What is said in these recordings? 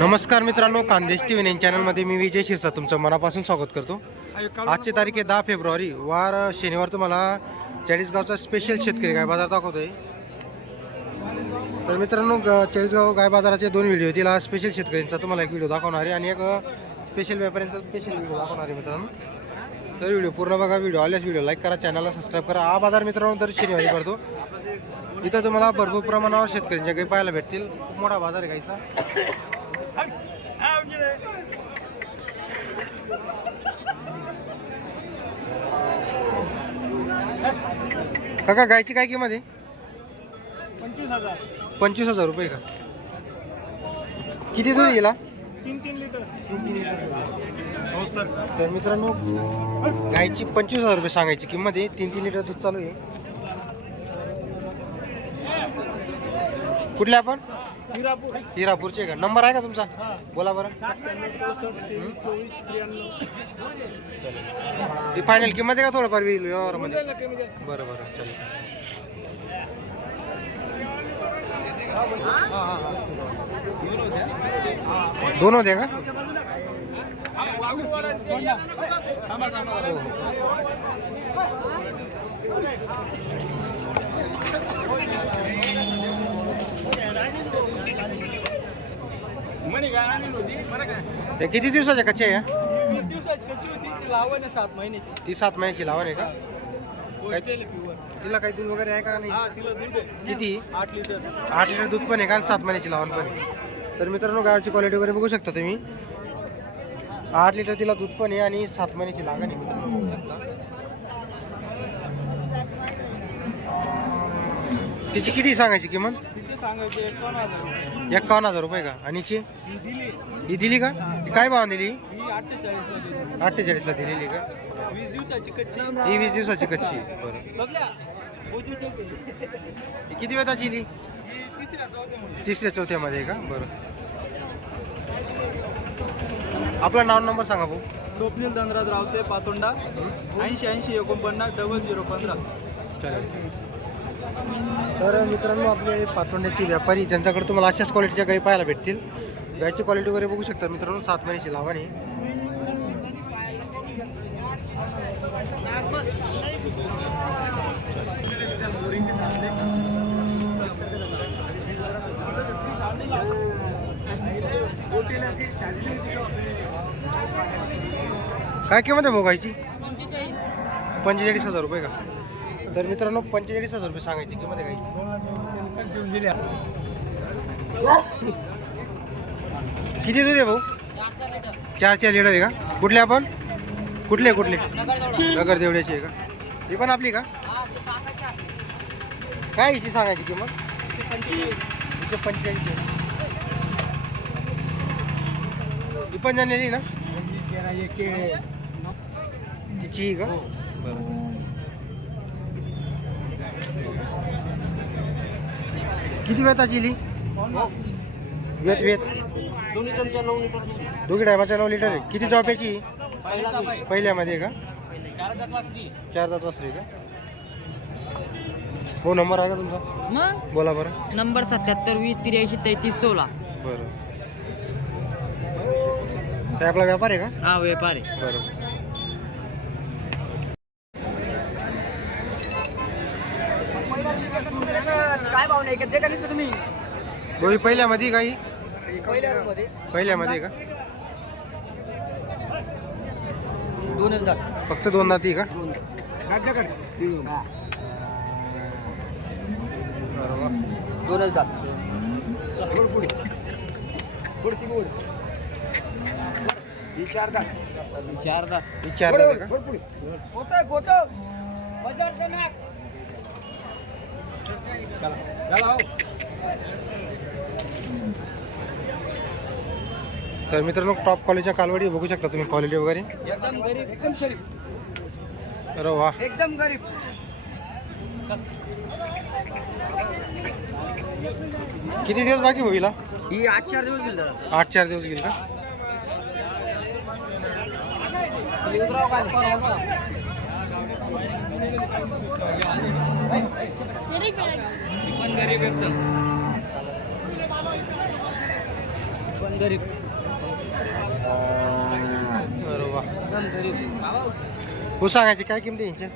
नमस्कार मित्रांनो Khandesh T V चॅनलमध्ये मी विजय शिरसा तुमचं मनापासून स्वागत करतो. आजची तारीख आहे दहा फेब्रुवारी वार शनिवार तुम्हाला चाळीसगावचा स्पेशल शेतकरी गाय बाजार दाखवतोय. तर मित्रांनो चाळीसगाव गाय बाजाराचे दोन व्हिडिओ आज स्पेशल शेतकऱ्यांचा तुम्हाला एक व्हिडिओ दाखवणार आहे आणि एक स्पेशल व्यापाऱ्यांचा स्पेशल व्हिडिओ दाखवणार आहे मित्रांनो. तर व्हिडिओ पूर्ण बघा व्हिडिओ आल्यास व्हिडिओ लाईक करा चॅनलला सबस्क्राईब करा. हा बाजार मित्रांनो दर शनिवारी करतो इथं तुम्हाला भरपूर प्रमाणावर शेतकऱ्यांच्या गाई पाहायला भेटतील. खूप मोठा बाजार आहे गाईचा. काका गायची काय किंमत आहे? पंचवीस हजार. पंचवीस हजार रुपये का? किती दूध गेला तीन तीन लिटर तर मित्रांनो गायची पंचवीस हजार रुपये सांगायची किंमत आहे. तीन तीन लिटर दूध चालू आहे. कुठले आपण? हिरापूर. हिरापूरचे का? नंबर आहे का तुमचा? बोला बरं. ही फायनल किंमत आहे का थोडंफार होईल व्यवहारामध्ये? बरं बरं चालेल दोन होते का आणली होती काय ते किती दिवसाच्या कच्चे आहे या? ती सात महिन्याची ती सात महिन्याची लावण आहे का? तिला काही दूध वगैरे आहे का नाही? किती? आठ लिटर. आठ लिटर दूध पण आहे का आणि सात महिन्याची लावण पण आहे? तर मित्रांनो गावाची क्वालिटी वगैरे बघू शकता तुम्ही. आठ लिटर तिला दूध पण आहे आणि सात महिन्याची लागण आहे मित्रांनो. बघू शकता तिची किती सांगायची किंमत? तिचे सांगायचे एकावन्न हजार रुपये. एक्कावन्न हजार रुपये का? आणि? ही दिली. का? काय भाव दिली अठ्ठेचाळीसला दिली. अठ्ठेचाळीसला दिलेली का? वीस दिवसाची कच्ची. ही वीस दिवसाची कच्ची. बरं. किती वेळा दिली ही तिसऱ्या चौथ्या मध्ये तिसऱ्या चौथ्यामध्ये आहे का? बरं. आपलं नाव नंबर सांगा भाऊ. स्वप्नील धनराज रावते पातोंडा. ऐंशी ऐंशी एकोणपन्नास डबल झिरो पंधरा. तर मित्रांनो आपले पातोंड्याचे व्यापारी त्यांच्याकडे तुम्हाला अशाच क्वालिटीच्या गाई पाहायला भेटतील. गायची क्वालिटी वगैरे बघू शकता मित्रांनो सात महिन्याची लावानी काय किंमत आहे भाऊ गायची पंचेचाळीस हजार रुपये का? तर मित्रांनो पंचेचाळीस हजार रुपये सांगायची किंमत आहे गायची किती दूध आहे भाऊ? चार चार लिटर आहे का? कुठले आपण? कुठले कुठले? नगर देवड्याची आहे का? ही पण आपली का? काय हिची सांगायची किंमत? पंचेचाळीस आहे ही पण जाणलेली ना? तिची का? बरं किती वेताची इली वेत वेत दोघी टायमाच्या नऊ लिटर आहे. किती चौप्याची पहिल्यामध्ये का? चार दात वासरी का? हो नंबर आहे का तुमचा? मग? बोला बरं. नंबर सत्याहत्तर वीस त्र्याऐंशी तेहतीस सोळा. बरं. काय आपला व्यापार आहे का? हा व्यापार आहे. बरोबर काय भाव नाही का नाही तुम्ही? दोघी पहिल्यामध्ये काही? पहिल्यामध्ये. का? दोनच दात. फक्त दोन दाती का? दोनच दात. पुढे पुढे पुढची गोड ही चार दात. चार दात विचार फोटो फोटो बजारचा मॅच चला. चला तर मित्रांनो टॉप क्वालिटीच्या कालवडी बघू शकता तुम्ही क्वालिटी वगैरे. एकदम गरीब एकदम गरीब अरे वा. एकदम गरीब. किती दिवस बाकी होईल हा? आठ चार दिवस गेले आठ चार दिवस गेले का? पण गरीब बरोबर. सांगायची काय किमती यांच्या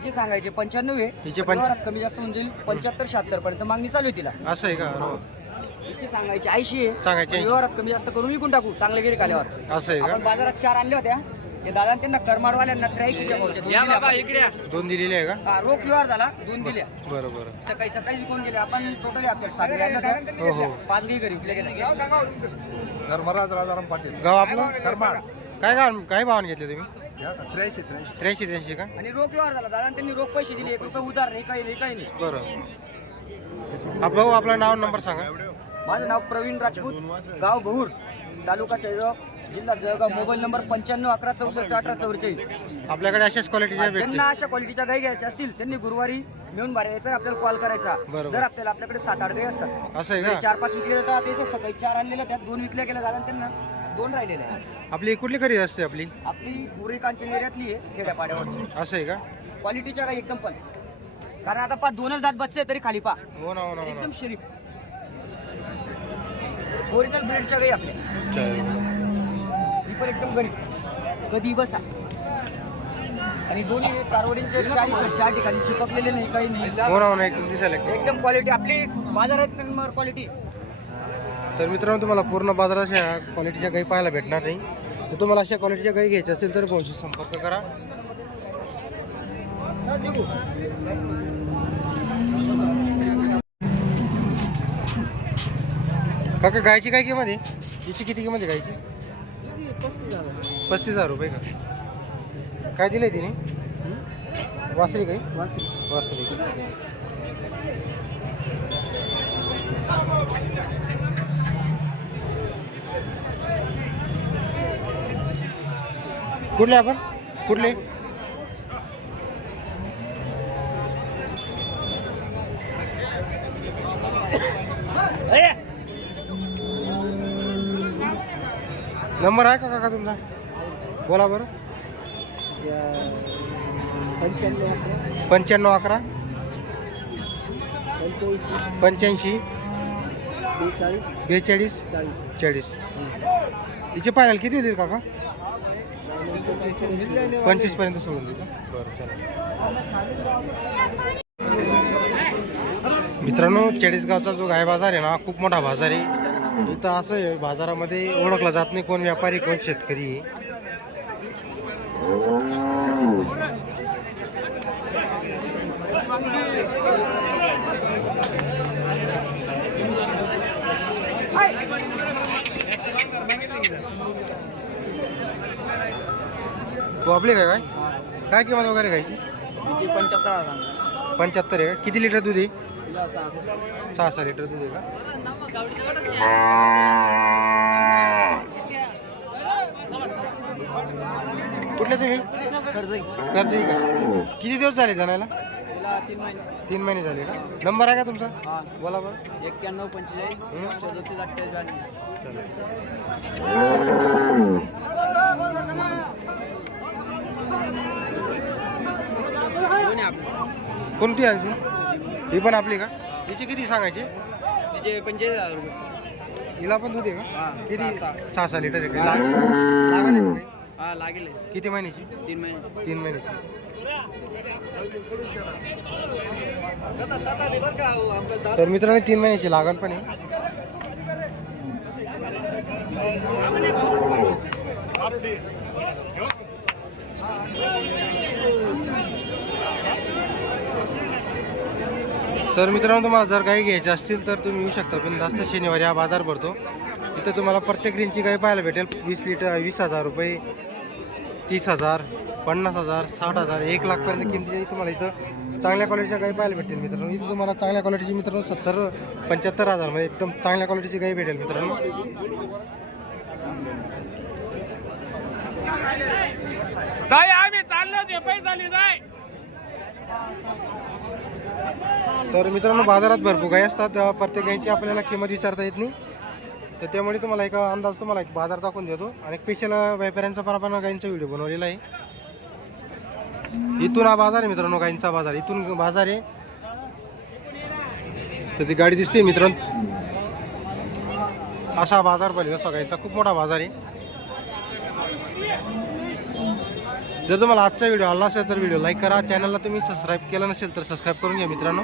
किती सांगायचे? पंच्याण्णव आहे. पण पंच- कमी जास्त होऊन जाईल. पंच्याहत्तर शहात्तर पर्यंत मागणी चालू आहे तिला. असं आहे का? बरोबर किती सांगायची? ऐंशी आहे. सांगायची पण 80. व्यवहारात कमी जास्त करून विकून टाकू चांगले गिरी आल्यावर असं आहे आपण का बाजारात चार आणल्या होत्या. ते दादा त्यांना करमाडवाल्यांना त्र्याऐंशीच्या भावच्या दोन दिल्या आपण. दोन दिलेली आहे का? हा, रोख व्यवहार झाला दोन दिल्या. बरं बरं. सकाळी सकाळी विकून गेले आपण टोटली आपल्याला सात गाई आणल्या होत्या. हो हो. पाच गाई घरी विकल्या गेल्या धर्मराज राजाराम पाटील. गाव आपलं? करमाड काय गाव काय भावाने घेतले तुम्ही? त्र्याऐंशी त्र्याऐंशी. त्र्याऐंशी त्र्याऐंशी का? आणि रोख व्यवहार झाला. दादा त्यांनी रोख पैसे दिले. एक रुपये उधार नाही काही नाही काही नाही. बरं. आप भाऊ आपलं नाव नंबर सांगा. माझं नाव प्रवीण राजपूत गाव बहुर तालुका चैगाव जिल्हा जळगाव. मोबाईल नंबर पंच्याण्णव अकरा चौसष्ट अठरा चौवेचाळीस. आपल्याकडे अशाच क्वालिटीच्या भेटतील ज्यांना अशा क्वालिटीच्या गाई घ्यायच्या असतील त्यांनी गुरुवारी मिळून बाहेर यायचं आपल्याला कॉल करायचा. बरोबर. दर आपल्याला आपल्याकडे सात आठ गाई असतात. असं आहे का? चार पाच विकले जातात इथे सकाळी चार आणलेल्या त्यात दोन विकल्या गेल्या झाल्या आणि त्यांना. दोन राहिलेल्या आहेत. आपली कुठली खरेदी असते आपली? आपली गुरे कांचन एरियातली आहे खेड्यापाड्यावरची. असं आहे का? क्वालिटीच्या गाई एकदम पण. कारण आता पा दोनच दात बच्चे तरी खाली पा. हो ना हो ना हो ना. एकदम शरीफ. ओरिजिनल ब्रीडच्या गाई आपल्या. चालेल. ही पण एकदम गरीब कधी बसा. आणि दोन्ही कारवडींचे चाळीस आहेत, चार ठिकाणी चिपकलेले नाही काही नाही. हो ना हो ना एकदम दिसायला एकदम. एकदम क्वालिटी आपली बाजारात क्वालिटी तर मित्रांनो तुम्हाला पूर्ण बाजारात अशा क्वालिटीच्या गाई पाहायला भेटणार नाही. तर तुम्हाला अशा क्वालिटीच्या गाई घ्यायच्या असेल तर भाऊशी संपर्क करा. काका गायची काय किंमत आहे? हिची किती किंमत आहे गायची? पस्तीस हजार रुपये का? काय दिलंय तिने? वासरी काही वासरी. कुठले आपण? कुठले? नंबर आहे का काका तुमचा? बोला बरं. पंच्याण्णव अकरा. पंच्याऐंशी. बेचाळीस. चाळीस. हिचे फायनल किती होतील काका? पंचवीसपर्यंत सोडून देऊ बरं चालेल मित्रांनो चाळीसगावचा जो गाय बाजार आहे ना खूप मोठा बाजार आहे. इथं असं आहे बाजारामध्ये ओळखला जात नाही कोण व्यापारी कोण शेतकरी. आहे तू आपली काय? काय काय किंमत वगैरे खायची पंच्याहत्तर हजार पंच्याहत्तर आहे. का किती लिटर दूध आहे? सहा सहा लिटर दूध आहे का? कुठले तुम्ही? कर्ज कर्ज का? किती दिवस झाले जाण्याला? तिला तीन महिने. तीन महिने झाले का? नंबर आहे का तुमचा? हा. बोला बरं. एक्क्याण्णव पंचेचाळीस हं? सदोतीस ब्याण्णव. आपले. कोणती आहे अजून? ही पण आपली का? हिची किती सांगायची? तिचे पंचेचाळीस हजार रुपये. हिला पण दूध आहे का? हा किती? सहा सहा. सहा सहा लिटर आहे का? लाग- लागण आहे का काही? हा लागेल हे. किती महिन्याची? तीन महिने तीन महिन्याची. तर मित्रांनो तीन महिन्याची लागण पण आहे. तर मित्रांनो तुम्हाला जर गाई घ्यायची असतील तर तुम्ही येऊ शकता पण जास्त शनिवारी हा बाजार भरतो. इथं तुम्हाला प्रत्येक रेंजची गाई पाहायला भेटेल. वीस लिटर वीस हजार रुपये तीस हजार पन्नास हजार साठ हजार एक लाखपर्यंत किमती तुम्हाला इथं चांगल्या क्वालिटीच्या गाई पाहायला भेटेल मित्रांनो. इथं तुम्हाला चांगल्या क्वालिटीची मित्रांनो सत्तर पंच्याहत्तर हजारमध्ये एकदम चांगल्या क्वालिटीची गाई भेटेल मित्रांनो. आम्ही चाललो ते जाय. तर मित्रांनो बाजारात भरपूर गाई असतात. प्रत्येक गाईची आपल्याला किंमत विचारता येत नाही. तर त्यामुळे तुम्हाला एक अंदाज तुम्हाला एक बाजार दाखवून देतो. आणि स्पेशल व्यापाऱ्यांचा पण आपण गाईंचा व्हिडिओ बनवलेला आहे. इथून हा बाजार आहे मित्रांनो गाईंचा बाजार. इथून बाजार आहे. तर ती गाडी दिसते मित्रांनो. असा बाजार पहिले जसा गाईचा. खूप मोठा बाजार आहे. जर तुम्हाला आजचा व्हिडिओ आवडला असेल तर व्हिडिओ लाईक करा. चॅनलला तुम्ही सबस्क्राईब केला नसेल तर सबस्क्राईब करून घ्या मित्रांनो.